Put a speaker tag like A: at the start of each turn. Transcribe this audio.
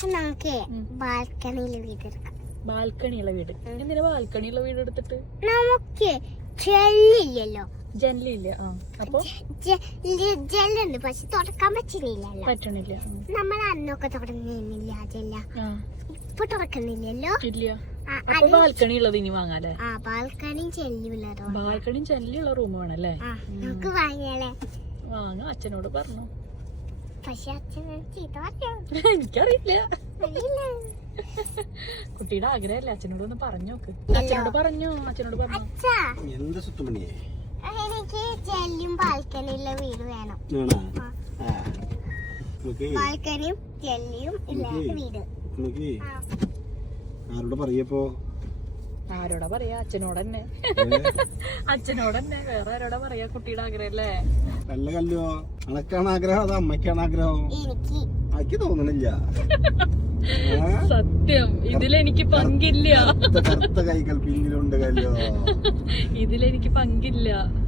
A: നമുക്ക് ബാൽക്കണിയിലെ വീട് എടുക്കാം.
B: ബാൽക്കണിയുള്ള വീട്? എന്തിനാ ബാൽക്കണിയുള്ള വീട് എടുത്തിട്ട്?
A: നമുക്ക് ജെല്ലില്ലല്ലോ.
B: ജനലില്ല. അപ്പൊ
A: ജെല്ലുണ്ട്, പക്ഷെ തുറക്കാൻ പറ്റുന്നില്ലല്ലോ.
B: പറ്റണില്ല.
A: നമ്മൾ അന്നൊക്കെ തുറന്നില്ല ജെല്ല, ഇപ്പൊ തുറക്കുന്നില്ലല്ലോ.
B: ഇല്ല. അപ്പൊ ബാൽക്കണി ഉള്ളത് ഇനി വാങ്ങാല്ലേ?
A: ബാൽക്കണിയും ജെല്ലുള്ളതോ.
B: ബാൽക്കണിയും ജനലുള്ള റൂം വേണല്ലേ?
A: നമുക്ക് വാങ്ങിയാലേ?
B: വാങ്ങാ, അച്ഛനോട് പറഞ്ഞു.
A: പക്ഷെ അച്ഛൻ ചീത്ത പറഞ്ഞു.
B: എനിക്കറിയില്ല. കുട്ടിയുടെ ആഗ്രഹമല്ലേ, അച്ഛനോട് ഒന്ന് പറഞ്ഞു നോക്ക്. അച്ഛനോട് പറഞ്ഞു.
A: അച്ഛാ, എനിക്ക് ജെല്ലും ബാൽക്കണിയുള്ള വീട് വേണം. ബാൽക്കണിയും ജെല്ലിയും ഇല്ലാത്ത വീട്.
C: ആരോട് പറയപ്പോ?
B: ആരോടാ പറയാ? അച്ഛനോടന്നെ. അച്ഛനോടന്നെ, വേറെ ആരോടാ പറയാ? കുട്ടിയുടെ ആഗ്രഹല്ലേ?
C: നല്ല കല്ലോ. അനക്കാണ് ആഗ്രഹം അതോ അമ്മയ്ക്കാണ് ആഗ്രഹം? എനിക്ക് തോന്നണില്ല.
B: സത്യം, ഇതിലെനിക്ക് പങ്കില്ല.
C: കറുത്ത കൈകൾ പിന്നിലുണ്ട് കല്ലോ.
B: ഇതിലെനിക്ക് പങ്കില്ല.